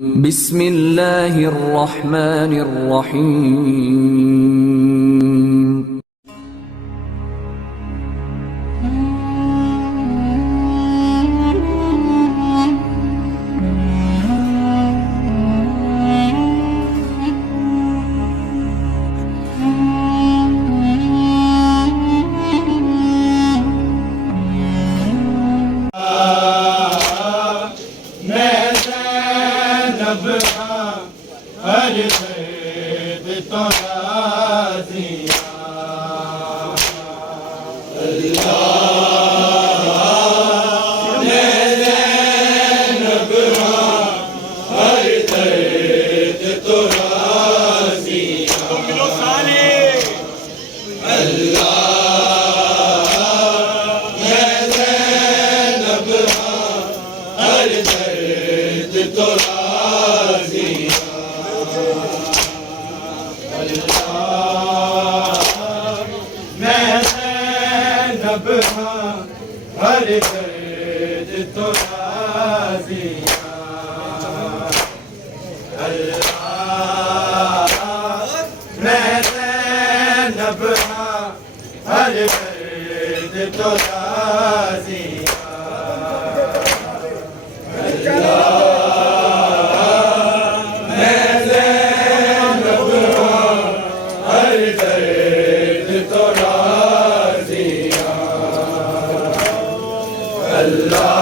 बिस्मिल्लाहिर रहमानिर रहीम। अल्लाह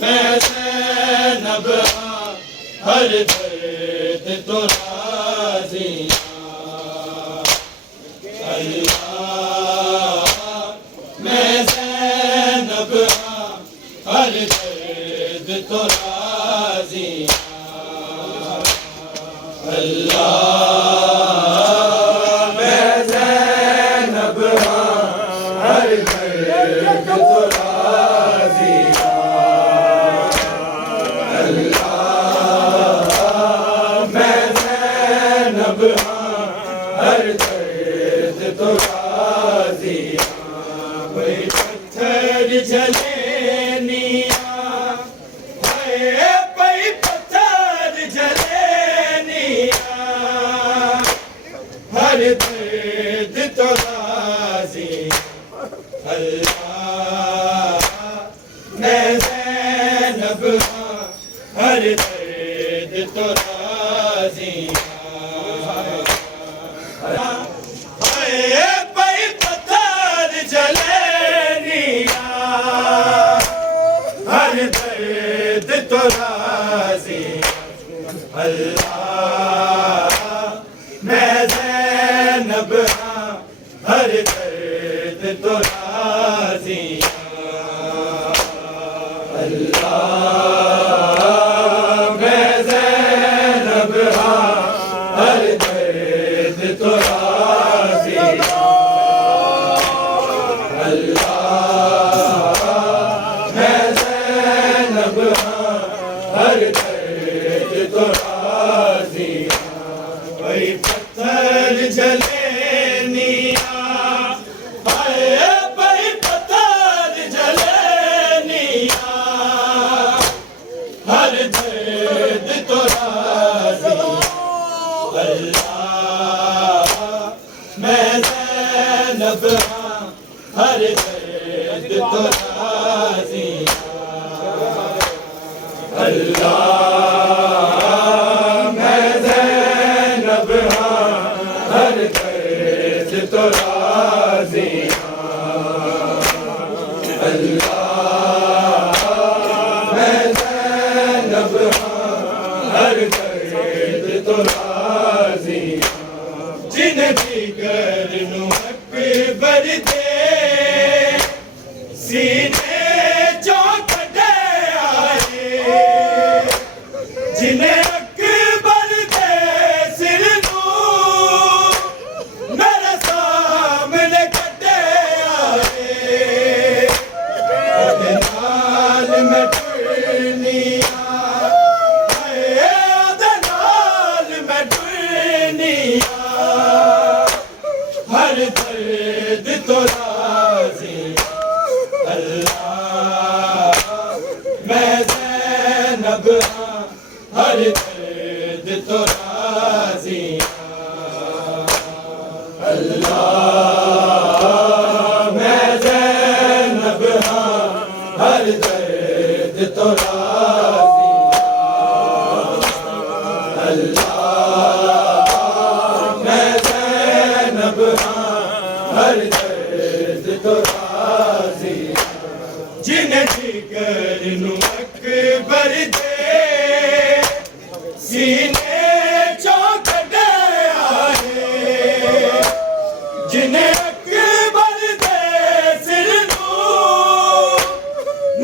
मैं ज़ैनब हर दर्द तो राज़ियाँ अल्लाह मैं ज़ैनब हर दर्द तो राज़ियाँ अल्लाह मैं ज़ैनब हर दर्द तो राज़ियाँ अल्लाह मैं ज़ैनब हर दर्द तो राज़ियाँ कोई पत्थर जले निया है कोई पत्थर जले निया हर दर्द तो राज़ियाँ अल्लाह मैं ज़ैनब हर दर्द तो राज़ियाँ हाय कोई पत्थर जले निया हर दर्द तो राज़ियाँ अल्लाह मैं ज़ैनब हर दर्द तो राज़ियाँ अल्लाह मैं ज़ैनब हर दर्द तो राज़ियाँ अल्लाह मैं ज़ैनब हर दर्द तो राज़ियाँ कोई पत्थर जले निया हाय कोई पत्थर जले निया हर दर्द तो राज़ियाँ अल्लाह मैं ज़ैनब हर दर्द तो राज़ियाँ अल्लाह मैं ज़ैनब हर दर्द तो राज़ियाँ अल्लाह मैं ज़ैनब हर दर्द तो राज़ियाँ जिन्हें जिगर नू अकबर दे सीने चों कढे आए जिन्हें अकबर दे सिर नू मेरे सामने कढे आए ओदे नाल मैं टुरनिया हाय ओदे नाल मैं टुरनिया हर दर्द तो राज़ियाँ अल्लाह मैं ज़ैनब हर दर्द तो राज़ियाँ अल्लाह मैं ज़ैनब हर दर्द तो राज़ियाँ अल्लाह मैं ज़ैनब हर दर्द तो राज़ियाँ जिन्हें जिगर नू अकबर दे सीने चों कढे आए जिन्हें अकबर दे सिर नू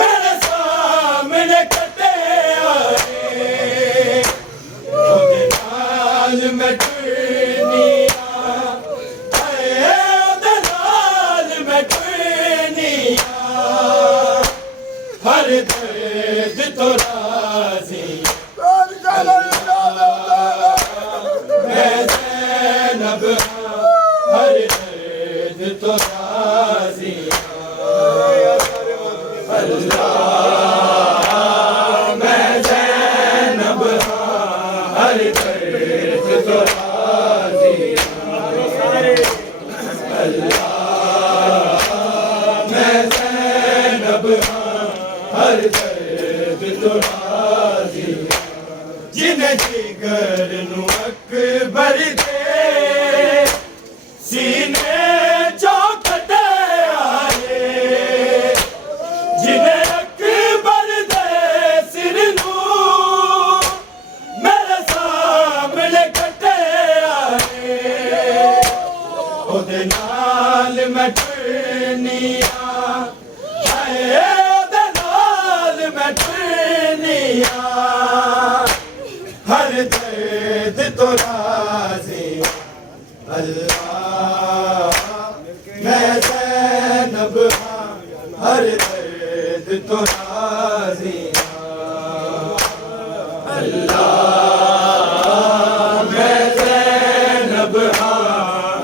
मेरे सामने कढे आए ओदे नाल मैं टुरनिया हाय ओदे नाल मैं टुरनिया हर दर्द तो राज़ियाँ मैं ज़ैनब हर दर्द तो राज़ियाँ अल्लाह मैं ज़ैनब हर दर्द तो राज़ियाँ अल्लाह मैं ज़ैनब हर दर्द तो राज़ियाँ जिन्हें जिगर नू अकबर दे सीने चों कढे आए जिन्हें अकबर दे सिर नू हर दर्द तो राजी अल्लाह मैं ज़ैनब हाँ हर दर्द तो राजी अल्लाह मैं ज़ैनब हाँ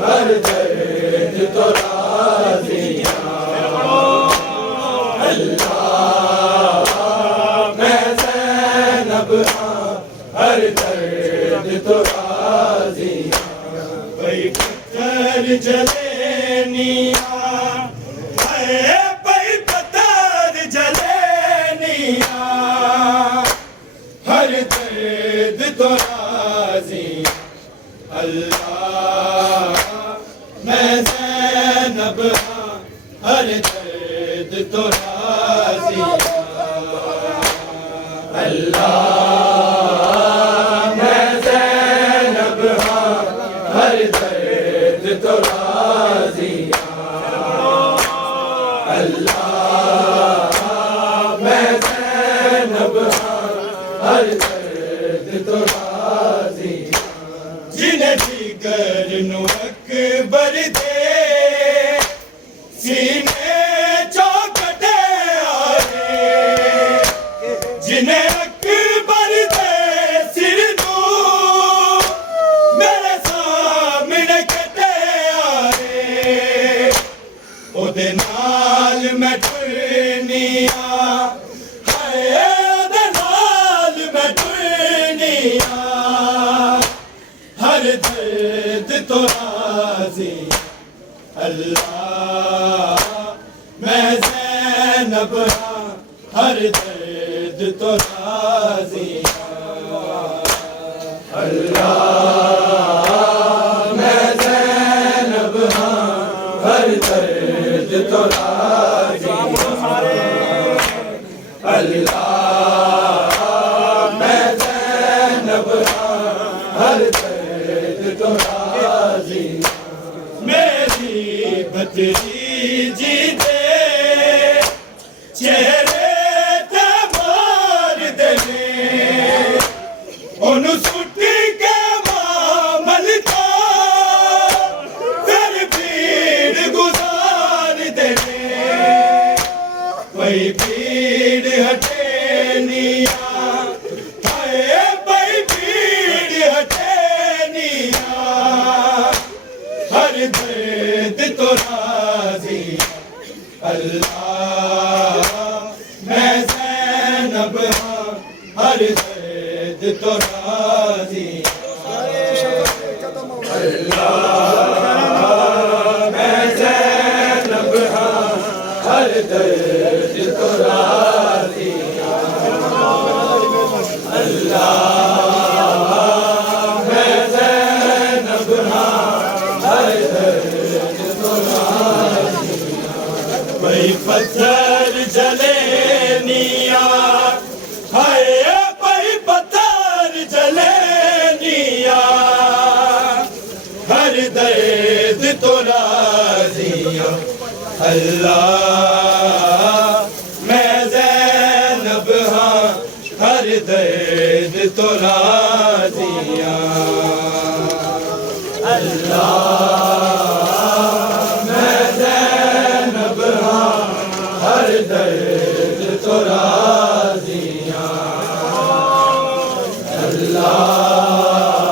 हर दर्द तो राजी हर दर्द तो राजी भाई पत्थर जलेनिया है भाई पत्थर जलेनिया हर दर्द तो राजी अल्लाह मैं ज़ैनब हाँ हर दर्द तो राजी अल्लाह हर दर्द तो राजी अल्लाह मैं ज़ैनब हर दर्द तो राजी जिन्हें जिगर नू अकबर दे सीने चौकटे आए जिन्हें अकबर दे सिर नू मेरे सामने कटे आए ओदे नाल मैं टुरनिया हाय ओदे नाल मैं टुरनिया हर दर्द तो राजी अल्लाह मैं ज़ैनब हाँ हर दर्द तो राजी अल्लाह मैं ज़ैनब हाँ हर दर्द तो राजी अल्लाह मैं ज़ैनब हाँ हर दर्द तो राजी मेरी भतीजी दे चेहरे ते मार देने ओनू सुट्टी के मामल को फिर भीड़ गुजार देने वही भीड़ हटे निया हाय वही भीड़ हटे निया हर दर्द तो राजी अल्लाह मैं ज़ैनब हाँ हर दर्द तो राजी अल्लाह मैं ज़ैनब हाँ हर दर्द तो राजी अल्लाह मैं ज़ैनब हाँ हर दर्द तो राजी भाई पत्थर जलेनिया हाय भाई पत्थर जलेनिया हर दर्द तो राजिया अल्लाह मैं ज़ैनब हाँ हर दर्द तो राजिया अल्लाह मैं ज़ैनब हाँ हर दर्द तो राजिया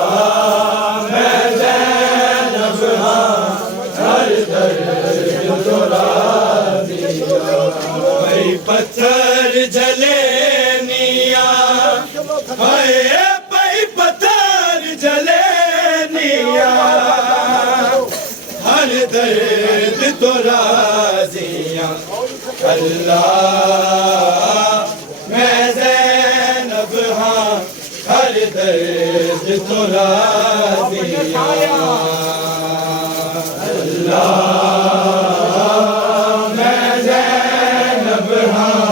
अल्लाह मैं ज़ैनब हाँ हर दर्द तो राजिया भाई पत्थर जलेनिया हाय भाई पत्थर जलेनिया हर दर्द तो राजिया अल्लाह मैं ज़ैनब हाँ हर दर्द तो राजिया अल्लाह मैं ज़ैनब हाँ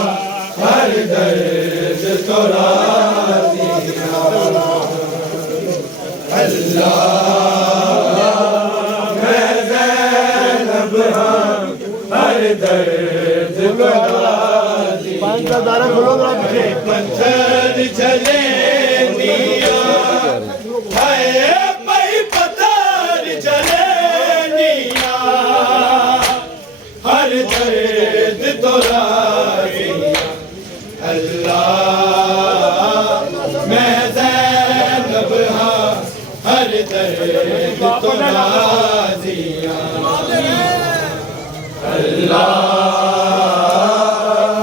हर दर्द तो राजिया अल्लाह मैं ज़ैनब हाँ हर दर्द तो राजिया पांच का दारा खोलो जरा पीछे पत्थर जले निया हाय भाई पत्थर जले निया हर दर्द तो राज़ी अल्लाह मैं ज़ैनब हाँ हर दर्द तो राज़ी अल्लाह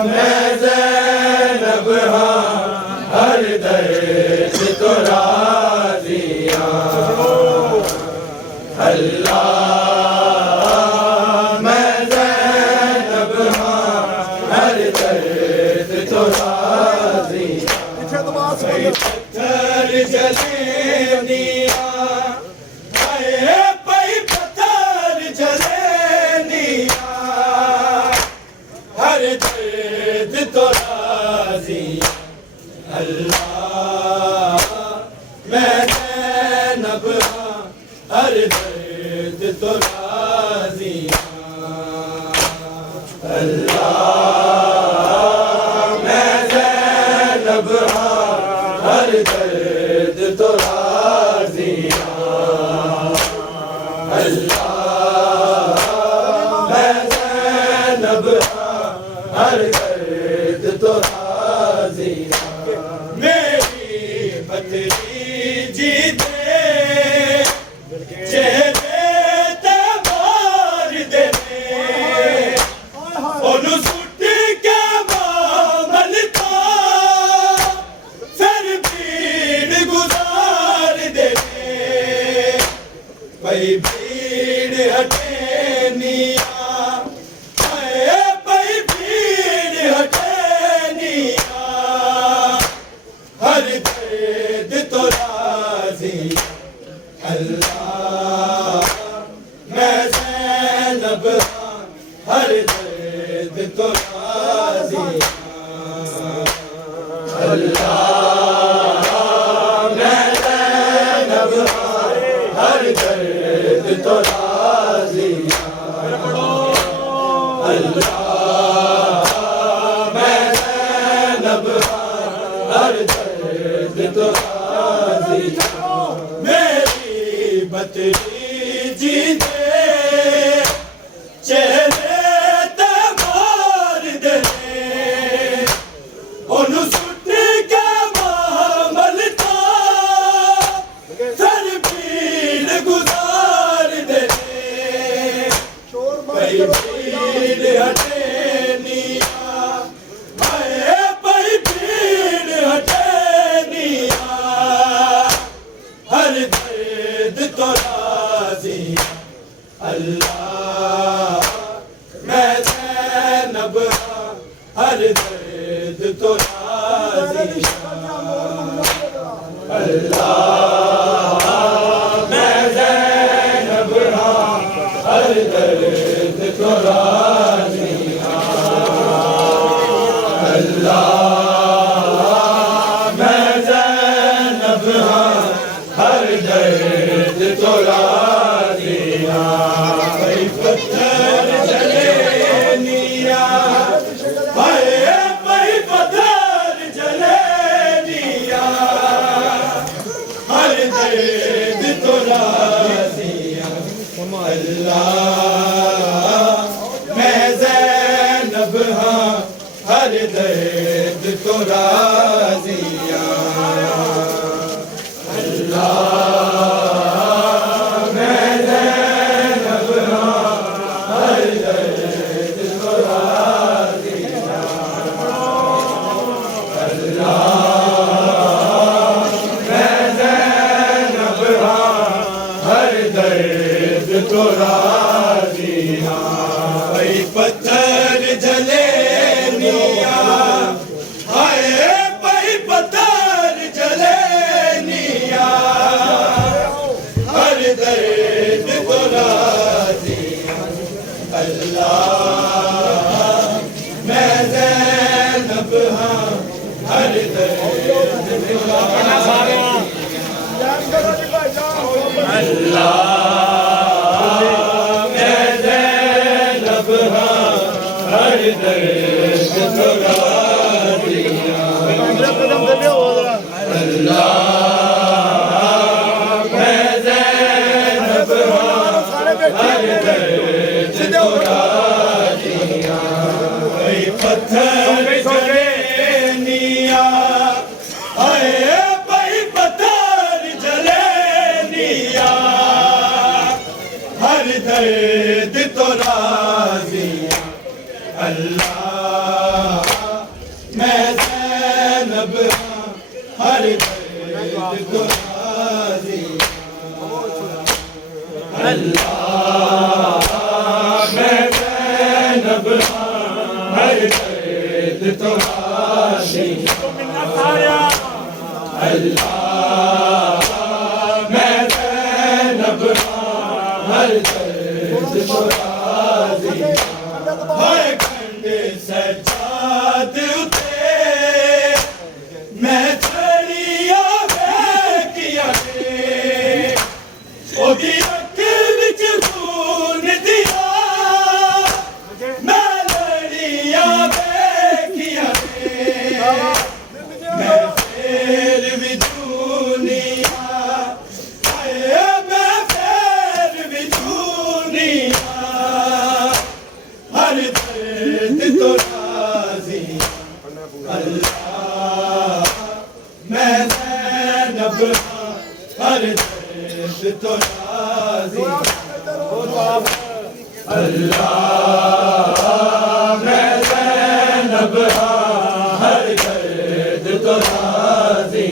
मैं ज़ैनब हाँ हर दर्द तो राज़ी अल्लाह मैं ज़ैनब हाँ हर दर्द तो राज़ी पत्थर जले निया हाय भाई पत्थर जले निया हर दर्द तो राज़ी अल्लाह मैं ज़ैनब हाँ हर दर्द तो राज़ी अल्लाह मैं ज़ैनब हाँ हर दर्द तो राज़ी अल्लाह मैं ज़ैनब हाँ हर दर्द तो राज़ी मेरी भतीजी दे चेहरे ते मार देने ओनू सुट के मामल का फिर भीड़ गुजार देने भाई भीड़ हटे निया हाय भाई भीड़ हटे निया हर दर्द तो राज़ी अल्लाह मैं ज़ैनब हाँ हर दर्द तो राज़ी अल्लाह मैं ज़ैनब हाँ हर दर्द तो राज़ी अल्लाह मैं ज़ैनब हाँ हर दर्द तो राज़ी मेरी भतीजी दे चेहरे ते मार देने ओनू सुट के मामल का फिर भीड़ गुजार देने भाई भीड़ हटे निया हाय भाई भीड़ हटे निया हर दर्द तो राज़ी अल्लाह मैं ज़ैनब हाँ हर दर्द तो राज़ी अल्लाह मैं ज़ैनब हाँ हर दर्द तो राज़ी अल्लाह मैं ज़ैनब हाँ हर दर्द तो राज़ी भाई पत्थर जले निया हाय भाई पत्थर जले निया हर दर्द तो राज़ी अल्लाह मैं ज़ैनब हाँ हर दर्द तो राज़ी अल्लाह मैं ज़ैनब हाँ हर दर्द तो राज़ी अल्लाह मैं ज़ैनब हाँ हर दर्द तो राज़ी भाई पत्थर जले निया हाय भाई पत्थर जले निया हर दर्द तो राज़ी अल्लाह मैं ज़ैनब हाँ हर दर्द तो राज़ी अल्लाह मैं ज़ैनब हाँ हर दर्द तो राज़ी पत्थर जड़े निया हाय भाई पत्थर जले निया हर दर्द तो राजी अल्लाह मैं ज़ैनब हर दर्द तो राजी अल्लाह मैं ज़ैनब हर दर्द तो राजी अल्लाह मैं ज़ैनब हर दर्द तो राजी हर खंड सजाद उते मैं छड़िया किया ओदी अख विच खून दिया मैं लड़िया किया मैं फेर भी दुनिया मैं फेर भी दुनिया हर दर्द तो राजी अल्लाह मैं ज़ैनब हर दर्द तो राजी अल्लाह मैं ज़ैनब हर दर्द तो राजी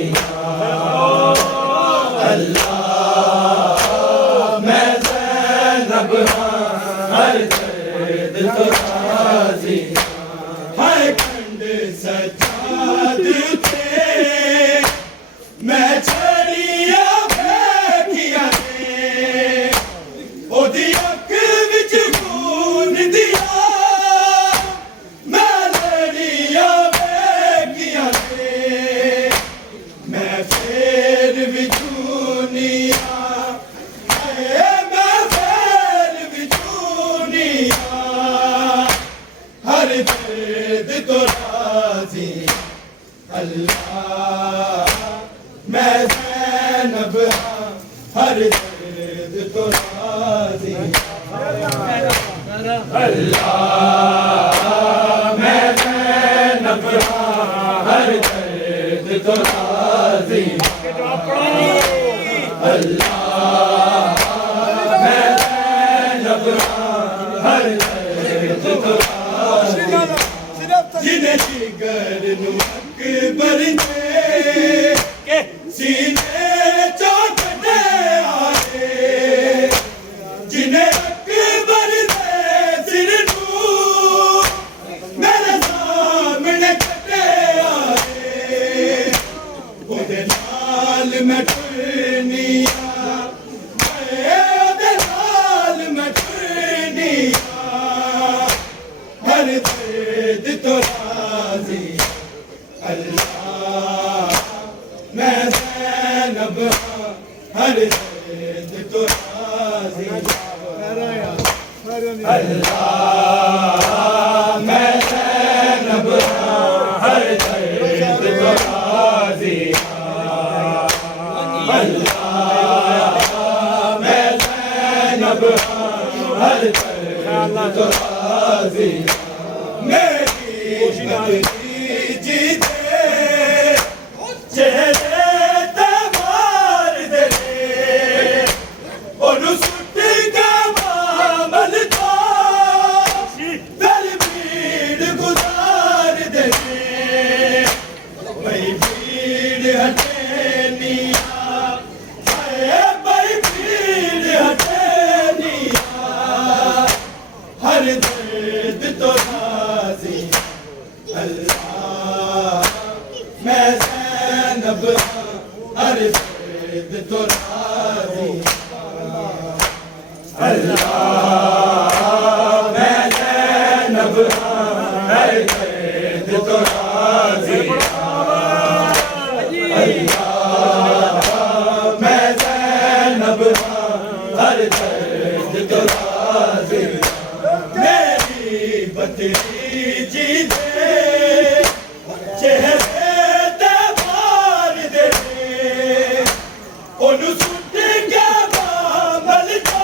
अल्लाह मैं ज़ैनब हर दर्द तो राजी हर खंड सजाद थे मैं छड़िया किया ओदी अख विच खून दिया मैं लड़िया किया मैं फेर भी दुनिया मैं फेर भी दुनिया हर दर्द तो राजी अल्लाह मैं ज़ैनब हर दर्द तो राजी अल्लाह मैं ज़ैनब हर दर्द तो राजी अल्लाह मैं ज़ैनब हर दर्द तो राजी जिन्हें जिगर नू अकबर ने सीने चौकने आए जिन्हें अकबर ने सिर नू मेरे सामने कटे आए ओदे नाल मैं टुरनिया ओदे नाल मैं टुरनिया हर दर्द तो राजी अल्लाह मैं ज़ैनब हर दर्द तो राजी अल्लाह मैं ज़ैनब हर दर्द तो राजी अल्लाह मैं ज़ैनब हर दर्द तो राजी मेरी भतीजी दे चेहरे ते मार दे ओनू सुट के मामल तो दल भीड़ गुजार दे भाई भीड़ हटे निया भाई भीड़ हटे निया हर दर्द तो राजी अल्लाह मैं ज़ैनब हर दर्द तो राजी अल्लाह मैं ज़ैनब हर दर्द तो राजी अल्लाह मैं ज़ैनब हर दर्द तो राजी मेरी भतीजी दे चेहरे ते मार दे ओनू सुट के मामल तो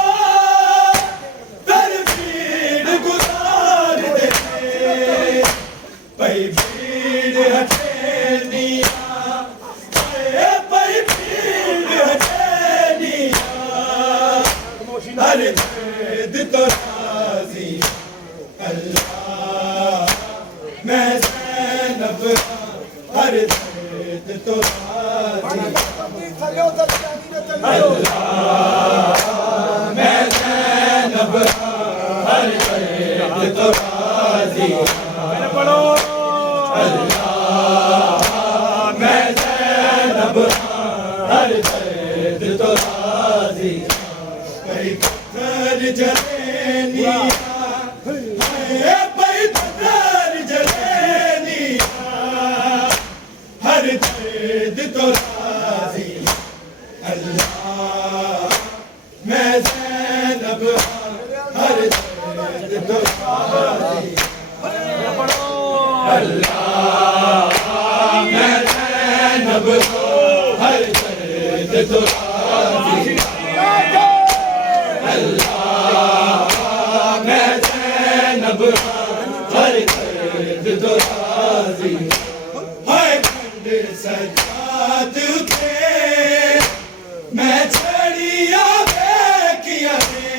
तो राजी मैं ज़ैनब हर दर्द तो राजी पढ़ो मैं ज़ैनब हर दर्द तो राजी कई पत्थर जलेनिया पत्थर जलेनिया हर दर्द तो राजी अल्लाह मैं ज़ैनब हर दर्द तो राजी अल्लाह मैं ज़ैनब हर दर्द तो राजी अल्लाह मैं ज़ैनब हर दर्द तो राजी हाय खंड सजाद पे मैं छड़िया वेखिया ने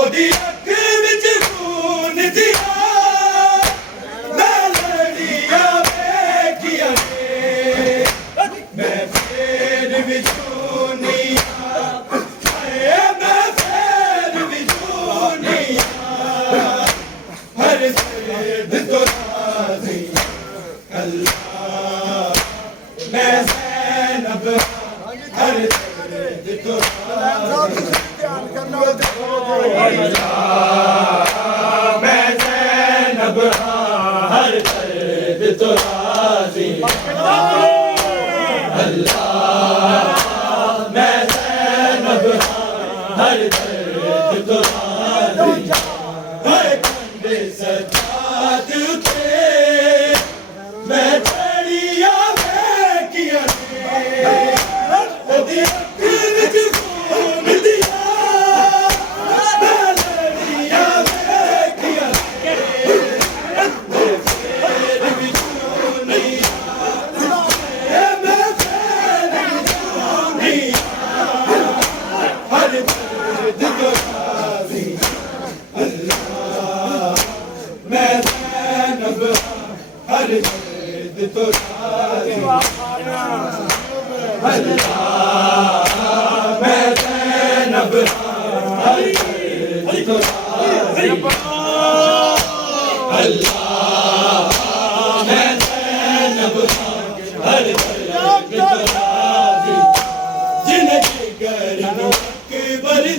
ओदी अख विच खून दिया मैं लड़िया वेखिया ने मैं फेर विचूनिया मैं फेर विचूनिया हर दर्द तो राजी अल्लाह मैं ज़ैनब हर दर्द तो राजी अल्लाह मैं ज़ैनब हर दर्द तो राजी अल्लाह मैं ज़ैनब हर दर्द तो राजी हर खंड सजाद पे मैं छड़िया वेखिया ने ओदी अख विच खून दिया मैं लड़िया वेखिया ने मैं फेर विचूनिया मैं फेर विचूनिया हर दर्द तो राजी अल्लाह मैं ज़ैनब हर दर्द तो राजी अल्लाह मैं ज़ैनब हर दर्द तो राजी अल्लाह मैं ज़ैनब हर दर्द तो राजी जिन्हें जिगर अकबर दे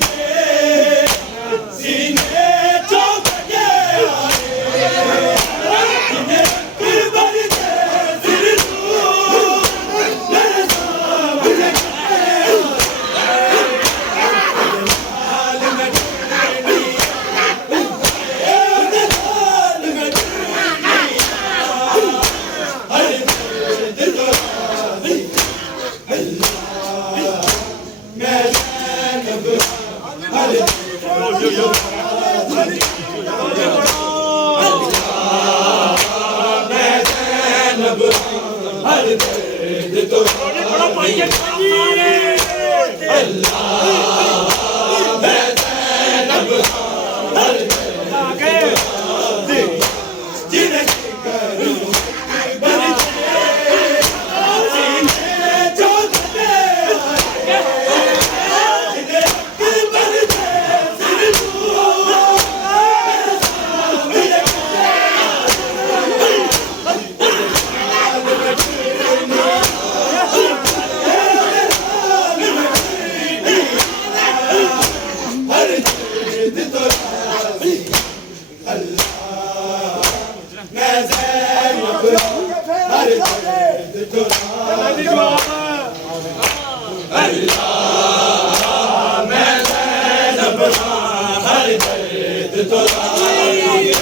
सीने चौके आए जिन्हें अकबर दे सिर मेरे सामने लाल में लाल में हर दर्द तो राजी अल्लाह मैं ज़ैनब हर दर्द तो राजी मैं ज़ैनब हर दर्द तो राजी अल्लाह मैं ज़ैनब हर दर्द तो राजी जिन्हें जिगर अकबर दे सीने चौके आए जिन्हें अकबर दे सिर मेरे सामने हर दर्द तो राजी अल्लाह मैं ज़ैनब हर दर्द तो राजी अल्लाह मैं ज़ैनब हर दर्द तो राजी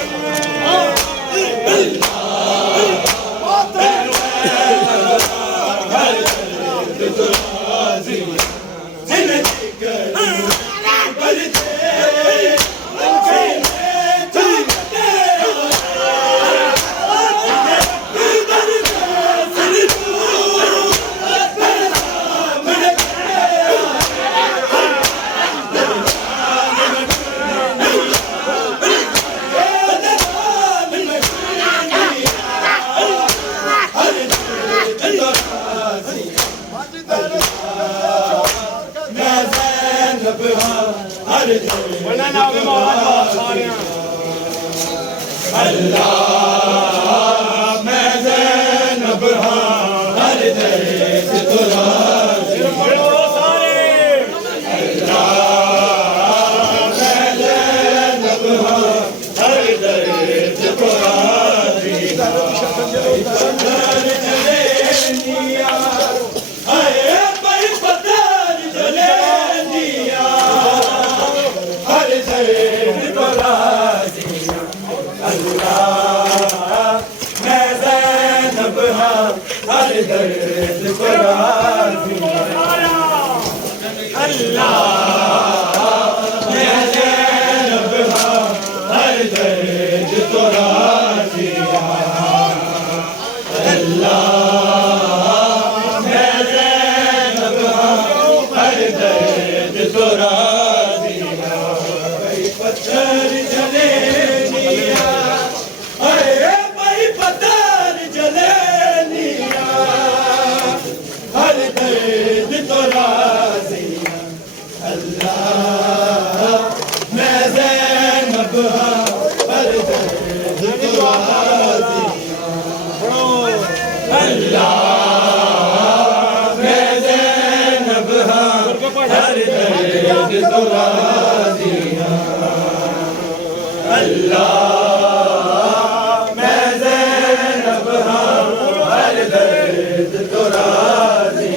हर दर्द तो राजी जिन्हें जिगर अकबर दे सीने चौके आए जिन्हें अकबर दे सिर मेरे सामने बना ना वे मौला जवाब सारे अल्लाह मैं ज़ैनब हाँ हर दर्द तो राज़ी पढ़ो सारे अल्लाह मैं ज़ैनब हाँ हर दर्द तो राज़ी पत्थर जले निया आए भाई पत्थर जले निया हर दर्द तो राज़ी अल्लाह मैं ज़ैनब हाँ हर दर्द को राज़ी अल्लाह मैं ज़ैनब हाँ हर दर्द को राज़ी अल्लाह मैं ज़ैनब हाँ हर दर्द को राज़ी पत्थर जले निया अरे भाई पत्थर जले निया हर दर्द तो राज़ी अल्लाह मैं ज़ैनब हाँ हर दर्द तो राज़ी अल्लाह मैं ज़ैनब हाँ हर दर्द तो राज़ी अल्लाह मैं ज़ैनब हाँ हर दर्द तो राज़ी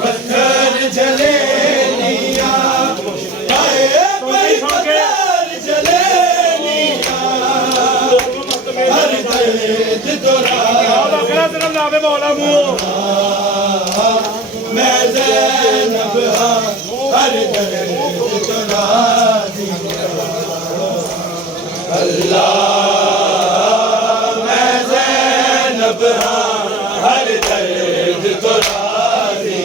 पत्थर जले निया आए भाई पत्थर जले निया हर दर्द तो राज़ी मैं ज़ैनब हाँ हर दर्द तो राज़ी अल्लाह मैं ज़ैनब हाँ हर दर्द तो राज़ी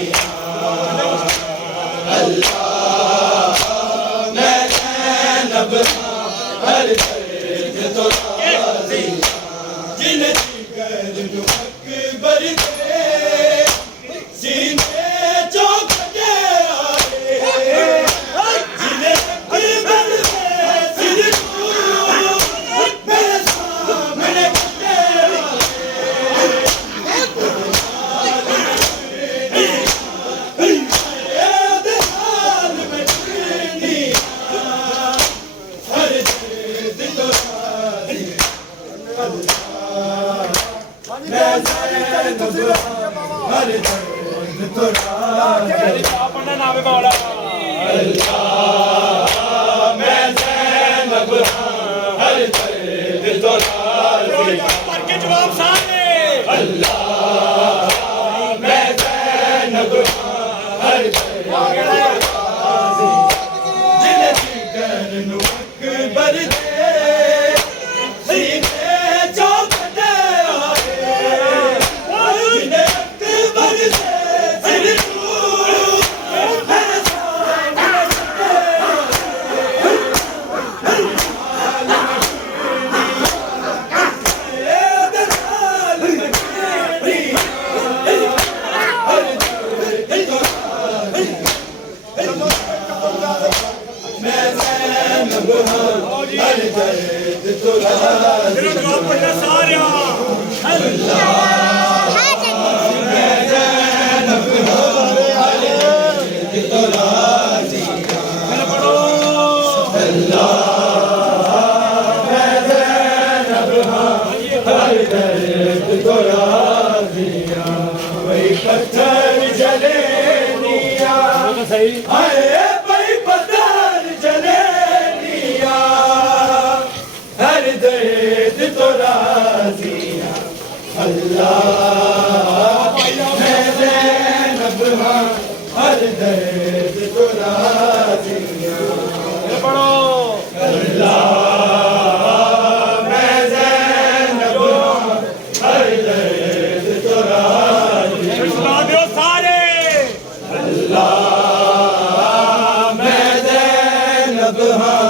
अल्लाह मैं ज़ैनब हाँ हर दर्द तो राज़ी जिन जिगर अकबर के सीने चौंकते आए जिन अकबर के सिर मेरे सामने खड़े हाल में हर दर्द तो राज़ी मैं ज़ैनब हर दर्द तो राज़ी पढ़ना नाम है मौला अल्लाह मैं ज़ैनब हर दर्द तो राज़ी पढ़ के जवाब सारे अल्लाह मैं ज़ैनब हर दर्द तो राज़ी जिन जिगर अकबर दे सीने चौंकते आए जिन अकबर दे सिर मेरे सामने मैं ज़ैनब हाँ हर दर्द तो राज़ी मैं ज़ैनब हाँ हर दर्द तो राज़ी अल्लाह मैं ज़ैनब हाँ हर दर्द तो राज़ी वही पत्थर जले निया आए भाई पत्थर जले निया हर दर्द तो राज़ी अल्लाह मैं ज़ैनब हाँ हर दर्द तो राज़ी अल्लाह मैं ज़ैनब हर दर्द तो राज़ी सारे अल्लाह मैं ज़ैनब हाँ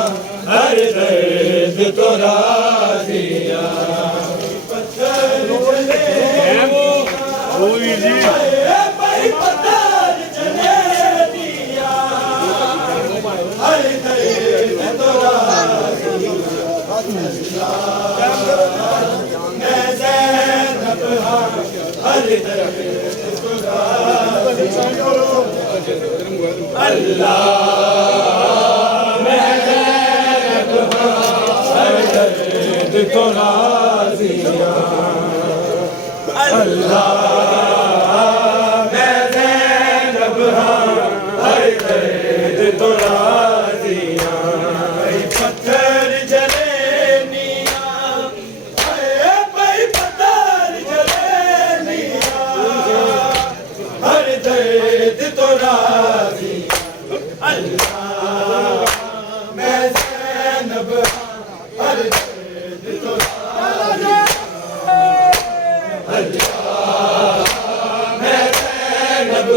हर दर्द तो राज़ी पत्थर जले मैं ज़ैनब हाँ हर दर्द तो राज़ी अल्लाह मैं ज़ैनब हाँ हर दर्द तो राज़ी अल्लाह मैं ज़ैनब हाँ हर दर्द तो राज़ी पत्थर जले निया भाई पत्थर जले निया हर दर्द तो राज़ी अल्लाह मैं ज़ैनब हर दर्द तो राज़ी अल्लाह मैं ज़ैनब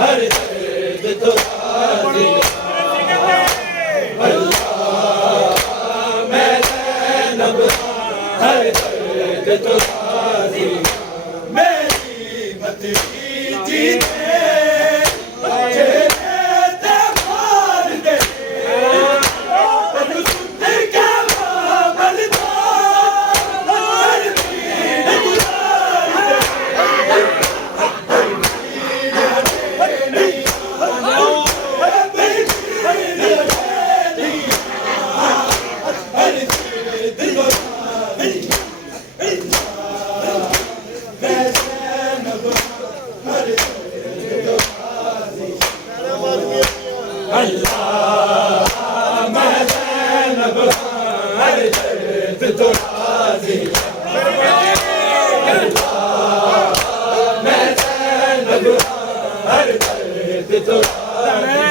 हर दर्द तो राज़ी हर दर्द तो राज़ी मेरी भतीजी जीते चेहरे मार दे क्या बनता अल्लाह मैं ज़ैनब हर दर्द तो राज़ी अल्लाह मैं ज़ैनब हर दर्द तो राज़ी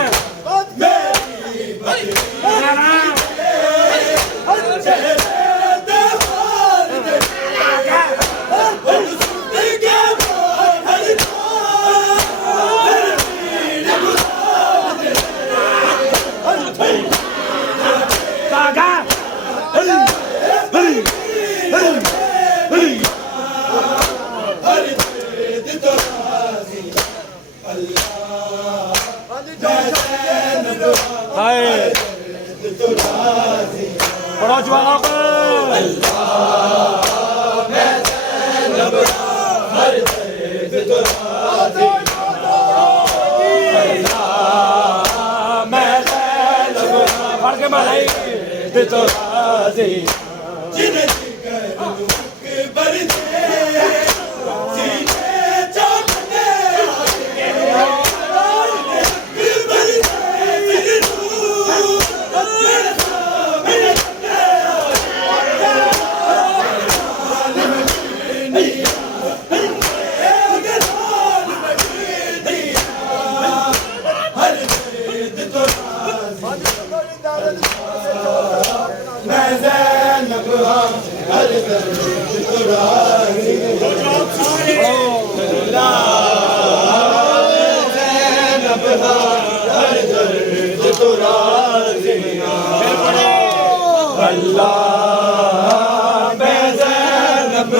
मेरी बड़ा जवाब अल्लाह मैं ज़ैनब हर दर्द तो राज़ी अल्लाह मैं ज़ैनब पढ़ के मालाई हर तो राज़ी जिन्हें जिगर अकबर दे सीने चाहते अकबर दे फिर मैं ज़ैनब हर दर्द तो राज़ी ज़ैनब हर दर्द तो राज़ी अल्लाह मैं ज़ैनब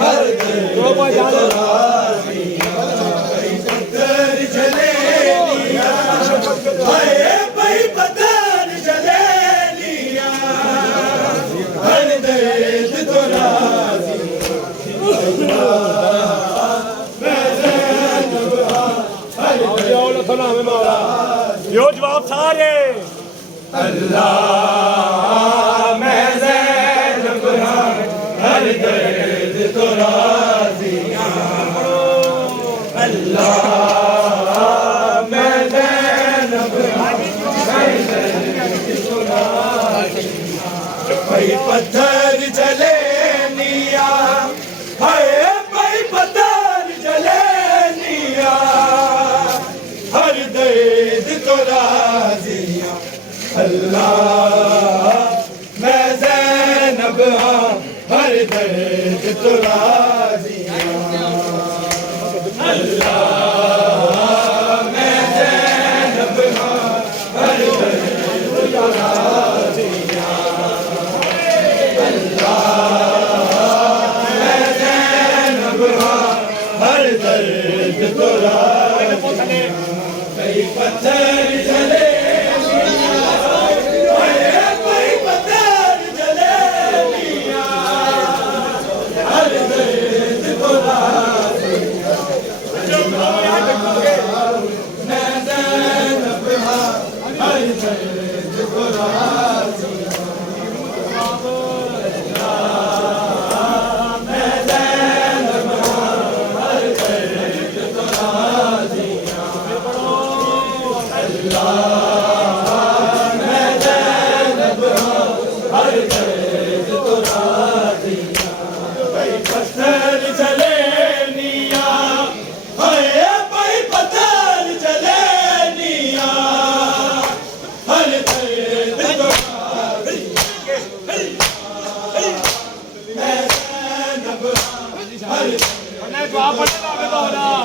हर दर्द तो राज़ी पत्थर जले लिया भाई पत्थर जले लिया हर दर्द तो राज़ी मैं ज़ैनब हर दर्द यो जवाब सारे अल्लाह मैं ज़ैनब हर दर्द तो राज़ी अल्लाह मैं ज़ैनब हर दर्द तो राज़ी भाई पत्थर जले लिया हाय भाई पत्थर जले लिया हर दर्द तो राज़ी अल्लाह मैं ज़ैनब हर दर्द तो राज़ी अल्लाह मैं ज़ैनब हर दर्द तो राज़ी अल्लाह मैं ज़ैनब हर दर्द तो राज़ी कई पत्थर जले ਵੇ ਮੌਲਾ